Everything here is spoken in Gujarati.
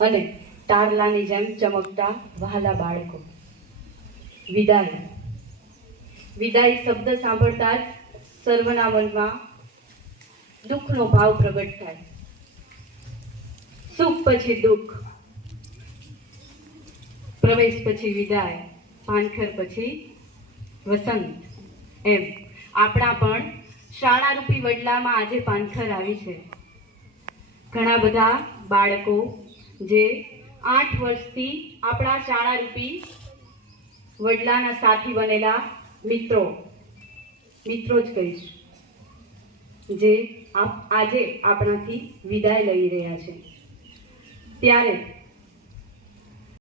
અને તારલાની જેમ ચમકતા વહાલા બાળકો. વિદાય. વિદાય શબ્દ સાંભળતા જ સર્વના મનમાં દુઃખનો ભાવ પ્રગટ થાય. સુખ પછી દુઃખ, પ્રવેશ પછી વિદાય, પાનખર પછી વસંત. એમ આપણા પણ શાળારૂપી વડલામાં આજે પાનખર આવી છે. ઘણા બધા બાળકો જે 8 વર્ષથી આપણા શાળારૂપી વડલાના સાથી બનેલા મિત્રો જ કહીશ, જે આજે આપણાથી વિદાય લઈ રહ્યા છે. ત્યારે